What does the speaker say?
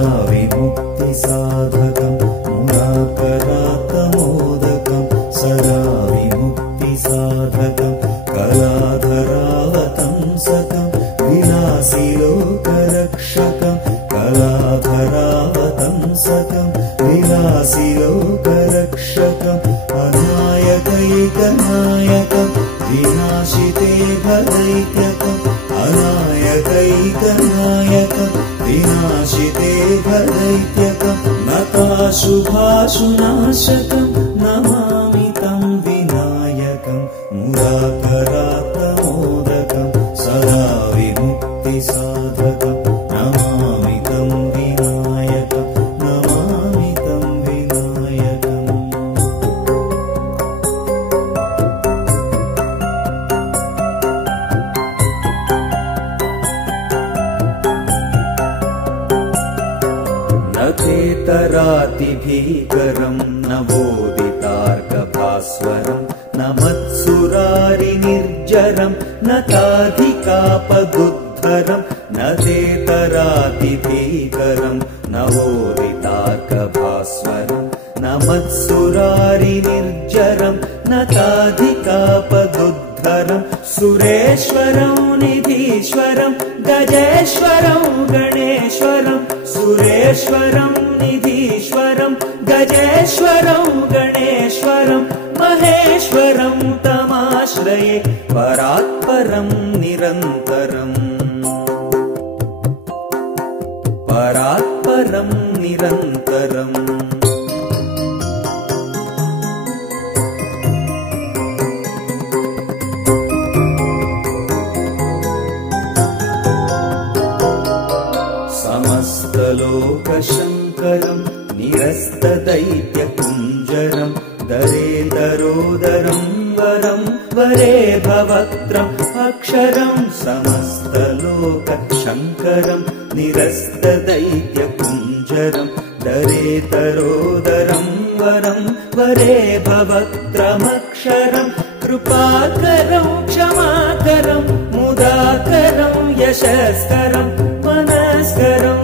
सदा विमुक्तिसाधकं मुदाकरात्तमोदकं सदा विमुक्तिसाधकं कलाधरावतंसकं विलासिलोकरक्षकं कलाधरावतंसकं विलासिलोकरक्षकम् अनायकैकनायकं विनाशिते भदैत्यकम् अनायकैकनायकं विनाशिते भदैत्यकं नताशुभाशुनाशकं नमामि तं विनायकं मुदाकरात्तमोदकं सदा विमुक्तिसाधकं नमामि तं विनायकं नमामि तं विनायकम्। न चेतरातिभीकरं न बोधितार्कभास्वरं न मत्सुरारिनिर्जरं न ताधिकापदुद्धरं न चेतरातिभीकरं न बोधितार्कभास्वरं न मत्सुरारिनिर्जरं न ताधिकापदुद्धरं सुरेश्वरं निधीश्वरं गजेश्वरं गणेश्वरं सुरेश्वरं निधीश्वरं गजेश्वरं गणेश्वरं महेश्वरं तमाश्रये परात्परं निरन्तरम् परात्परं निरन्तरम्। समस्तलोकशङ्करं निरस्तदैत्यकुञ्जरं दरेदरोदरं वरं वरे भवक्त्रम् अक्षरं समस्तलोकशङ्करं निरस्तदैत्यकुञ्जरं दरेदरोदरं वरं वरे भवक्त्रमक्षरं कृपाकरं क्षमाकरं मुदाकरं यशस्करं मनस्करं